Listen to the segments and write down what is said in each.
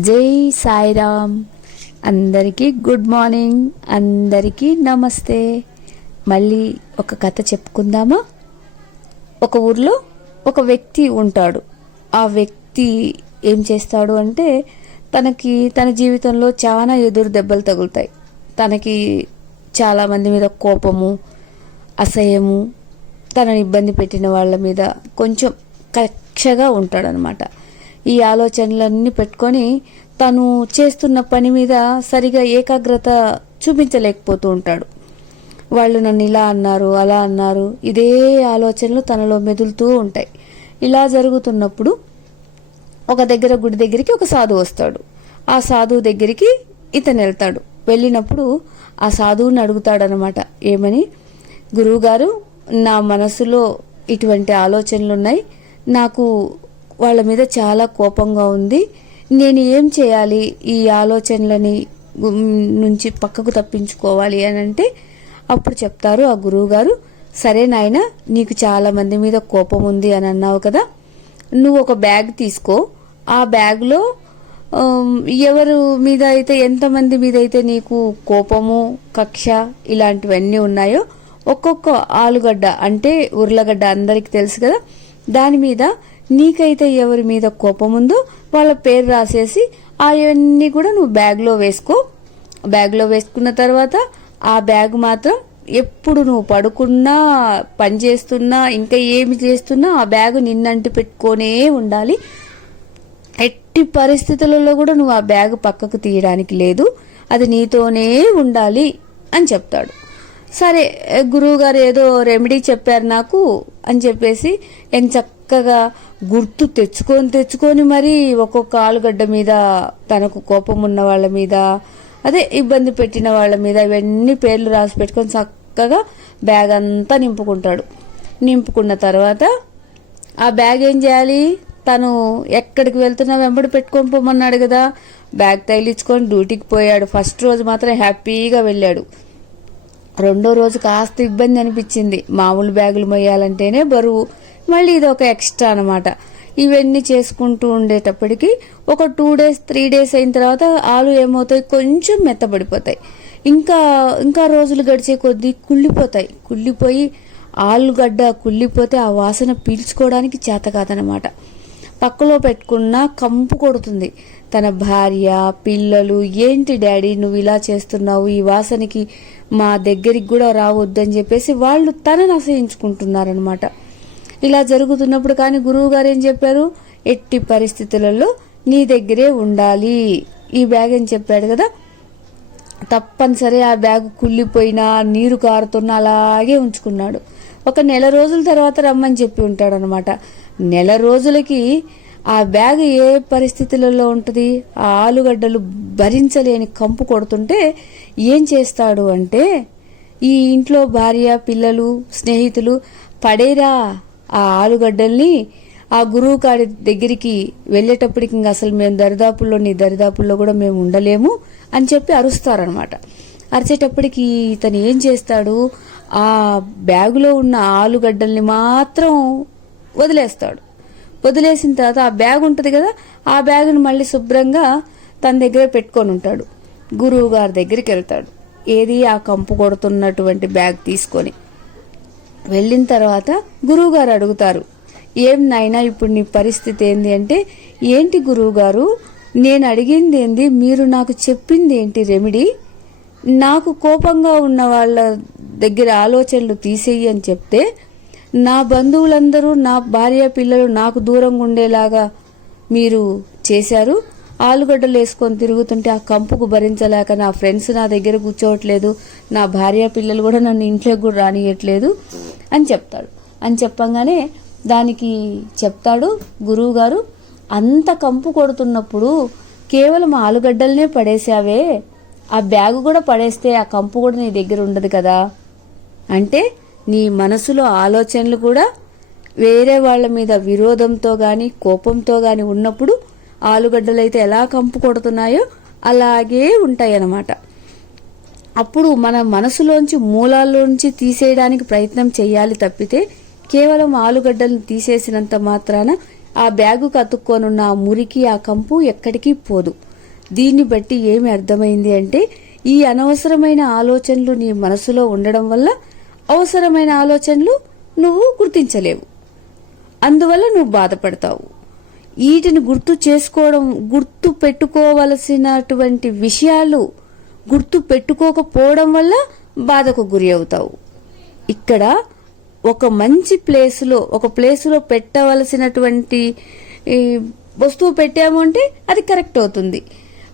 జై సాయిరామ్. అందరికీ good morning. అందరికీ నమస్తే. మళ్ళీ ఒక కథ చెప్పుకుందామా? ఒక ఊర్లో ఒక వ్యక్తి ఉంటాడు. ఆ వ్యక్తి ఏం చేస్తాడు అంటే తనకి తన జీవితంలో చాలా ఎదురు దెబ్బలు తగులుతాయి. తనకి చాలామంది మీద కోపము అసహ్యము తనని ఇబ్బంది పెట్టిన వాళ్ళ మీద కొంచెం కక్షగా ఉంటాడనమాట. ఈ ఆలోచనలన్నీ పెట్టుకొని తను చేస్తున్న పని మీద సరిగా ఏకాగ్రత చూపించలేకపోతూ ఉంటాడు. వాళ్ళు నన్ను ఇలా అన్నారు అలా అన్నారు ఇదే ఆలోచనలు తనలో మెదులుతూ ఉంటాయి. ఇలా జరుగుతున్నప్పుడు ఒక దగ్గర గుడి దగ్గరికి ఒక సాధువు వస్తాడు. ఆ సాధువు దగ్గరికి ఇతను వెళ్తాడు. వెళ్ళినప్పుడు ఆ సాధువుని అడుగుతాడనమాట ఏమని? గురువుగారు నా మనసులో ఇటువంటి ఆలోచనలు ఉన్నాయి నాకు వాళ్ళ మీద చాలా కోపంగా ఉంది. నేను ఏం చేయాలి? ఈ ఆలోచనలని నుంచి పక్కకు తప్పించుకోవాలి అని అంటే అప్పుడు చెప్తారు ఆ గురువు గారు సరే నాయన నీకు చాలా మంది మీద కోపం ఉంది అని అన్నావు కదా నువ్వు ఒక బ్యాగ్ తీసుకో. ఆ బ్యాగ్లో ఎవరు మీద అయితే ఎంతమంది మీద అయితే నీకు కోపము కక్ష ఇలాంటివన్నీ ఉన్నాయో ఒక్కొక్క ఆలుగడ్డ అంటే ఉర్లగడ్డ అందరికీ తెలుసు కదా దాని మీద నీకైతే ఎవరి మీద కోపం ఉందో వాళ్ళ పేరు రాసేసి అవన్నీ కూడా నువ్వు బ్యాగ్లో వేసుకో. బ్యాగ్లో వేసుకున్న తర్వాత ఆ బ్యాగ్ మాత్రం ఎప్పుడు నువ్వు పడుకున్నా పని చేస్తున్నా ఇంకా ఏమి చేస్తున్నా ఆ బ్యాగ్ నిన్నంటి పెట్టుకొనే ఉండాలి. ఎట్టి పరిస్థితులలో కూడా నువ్వు ఆ బ్యాగ్ పక్కకు తీయడానికి లేదు. అది నీతోనే ఉండాలి అని చెప్తాడు. సరే గురువు గారు ఏదో రెమెడీ చెప్పారు నాకు అని చెప్పేసి నేను చక్కగా గుర్తు తెచ్చుకొని తెచ్చుకొని మరి ఒక్కొక్క ఆలుగడ్డ మీద తనకు కోపం ఉన్న వాళ్ళ మీద అదే ఇబ్బంది పెట్టిన వాళ్ళ మీద ఇవన్నీ పేర్లు రాసి పెట్టుకొని చక్కగా బ్యాగ్ అంతా నింపుకుంటాడు. నింపుకున్న తర్వాత ఆ బ్యాగ్ ఏం చేయాలి? తను ఎక్కడికి వెళ్తున్నా వెంబడి పెట్టుకొని పోమన్నాడు కదా. బ్యాగ్ తగిలించుకొని డ్యూటీకి పోయాడు. ఫస్ట్ రోజు మాత్రం హ్యాపీగా వెళ్ళాడు. రెండో రోజు కాస్త ఇబ్బంది అనిపించింది. మామూలు బ్యాగులు మొయ్యాలంటేనే బరువు. మళ్ళీ ఇది ఒక ఎక్స్ట్రా అనమాట ఇవన్నీ చేసుకుంటూ ఉండేటప్పటికి ఒక టూ డేస్ త్రీ డేస్ అయిన తర్వాత ఆలు ఏమవుతాయి? కొంచెం మెత్తబడిపోతాయి. ఇంకా ఇంకా రోజులు గడిచే కొద్దీ కుళ్ళిపోతాయి. కుళ్ళిపోయి ఆలుగడ్డ కుళ్ళిపోతే ఆ వాసన పీల్చుకోవడానికి చేత కాదనమాట పక్కలో పెట్టుకున్న కంపు కొడుతుంది. తన భార్య పిల్లలు ఏంటి డాడీ నువ్వు ఇలా చేస్తున్నావు? ఈ వాసనకి మా దగ్గరికి కూడా రావద్దని చెప్పేసి వాళ్ళు తనని అసహించుకుంటున్నారనమాట ఇలా జరుగుతున్నప్పుడు కానీ గురువు గారు ఏం చెప్పారు? ఎట్టి పరిస్థితులలో నీ దగ్గరే ఉండాలి. ఈ బ్యాగ్ అని చెప్పాడు కదా? తప్పనిసరి ఆ బ్యాగ్ కుళ్ళిపోయినా నీరు కారుతున్నా అలాగే ఉంచుకున్నాడు. ఒక నెల రోజుల తర్వాత రమ్మని చెప్పి ఉంటాడనమాట నెల రోజులకి ఆ బ్యాగ్ ఏ పరిస్థితులలో ఉంటుంది? ఆ ఆలుగడ్డలు భరించలేని కంపు కొడుతుంటే ఏం చేస్తాడు అంటే ఈ ఇంట్లో భార్య పిల్లలు స్నేహితులు పడేరా ఆ ఆలుగడ్డల్ని? ఆ గురువు కాడి దగ్గరికి వెళ్ళేటప్పటికి ఇంకా అసలు మేము దరిదాపుల్లో నీ దరిదాపుల్లో కూడా మేము ఉండలేము అని చెప్పి అరుస్తారనమాట. అరిచేటప్పటికి ఇతను ఏం చేస్తాడు? ఆ బ్యాగులో ఉన్న ఆలుగడ్డల్ని మాత్రం వదిలేస్తాడు. వదిలేసిన తర్వాత ఆ బ్యాగ్ ఉంటుంది కదా ఆ బ్యాగ్ను మళ్ళీ శుభ్రంగా తన దగ్గర పెట్టుకొని ఉంటాడు. గురువు గారి దగ్గరికి వెళ్తాడు. ఏది ఆ కంపు కొడుతున్నటువంటి బ్యాగ్ తీసుకొని. వెళ్ళిన తర్వాత గురువుగారు అడుగుతారు ఏం నాయనా ఇప్పుడు నీ పరిస్థితి ఏంది అంటే ఏంటి గురువుగారు నేను అడిగింది ఏంది? మీరు నాకు చెప్పింది ఏంటి రెమెడీ? నాకు కోపంగా ఉన్న వాళ్ళ దగ్గర ఆలోచనలు తీసేయి అని చెప్తే నా బంధువులందరూ నా భార్య పిల్లలు నాకు దూరంగా ఉండేలాగా మీరు చేశారు. ఆలుగడ్డలు వేసుకొని తిరుగుతుంటే ఆ కంపుకు భరించలేక నా ఫ్రెండ్స్ నా దగ్గర కూర్చోవట్లేదు. నా భార్య పిల్లలు కూడా నన్ను ఇంట్లోకి కూడా రానియట్లేదు అని చెప్తాడు. అని చెప్పంగానే దానికి చెప్తాడు గురువు గారు అంత కంపు కొడుతున్నప్పుడు కేవలం ఆలుగడ్డలనే పడేసావే ఆ బ్యాగు కూడా పడేస్తే ఆ కంపు కూడా నీ దగ్గర ఉండదు కదా. అంటే నీ మనసులో ఆలోచనలు కూడా వేరే వాళ్ళ మీద విరోధంతో కానీ కోపంతో కానీ ఉన్నప్పుడు ఆలుగడ్డలైతే ఎలా కంపు కొడుతున్నాయో అలాగే ఉంటాయన్నమాట. అప్పుడు మన మనసులోంచి మూలాల్లోంచి తీసేయడానికి ప్రయత్నం చేయాలి తప్పితే కేవలం ఆలుగడ్డలను తీసేసినంత మాత్రాన ఆ బ్యాగుకు అతుక్కోనున్న ఆ మురికి ఆ కంపు ఎక్కడికి పోదు. దీన్ని బట్టి ఏమి అర్థమైంది అంటే ఈ అనవసరమైన ఆలోచనలు నీ మనసులో ఉండడం వల్ల అవసరమైన ఆలోచనలు నువ్వు గుర్తించలేవు. అందువల్ల నువ్వు బాధపడతావు. వీటిని గుర్తు చేసుకోవడం గుర్తు పెట్టుకోవలసినటువంటి విషయాలు గుర్తు పెట్టుకోకపోవడం వల్ల బాధకు గురి అవుతావు. ఇక్కడ ఒక మంచి ప్లేస్లో ఒక ప్లేస్లో పెట్టవలసినటువంటి వస్తువు పెట్టాము అంటే అది కరెక్ట్ అవుతుంది.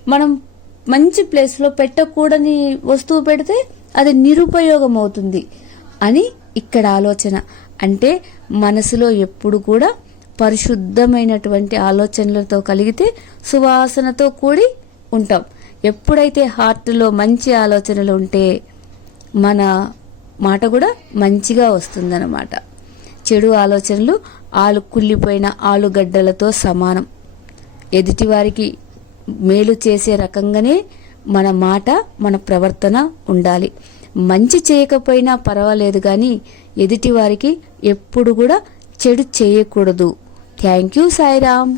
మనం మంచి ప్లేస్లో పెట్టకూడని వస్తువు పెడితే అది నిరుపయోగం అవుతుంది అని ఇక్కడ ఆలోచన. అంటే మనసులో ఎప్పుడు కూడా పరిశుద్ధమైనటువంటి ఆలోచనలతో కలిగితే సువాసనతో కూడి ఉంటాం. ఎప్పుడైతే హార్ట్లో మంచి ఆలోచనలు ఉంటే మన మాట కూడా మంచిగా వస్తుందన్నమాట. చెడు ఆలోచనలు ఆలు కుళ్ళిపోయిన ఆలుగడ్డలతో సమానం. ఎదుటివారికి మేలు చేసే రకంగానే మన మాట మన ప్రవర్తన ఉండాలి. మంచి చేయకపోయినా పర్వాలేదు కానీ ఎదుటివారికి ఎప్పుడు కూడా చెడు చేయకూడదు. Thank you Sairam.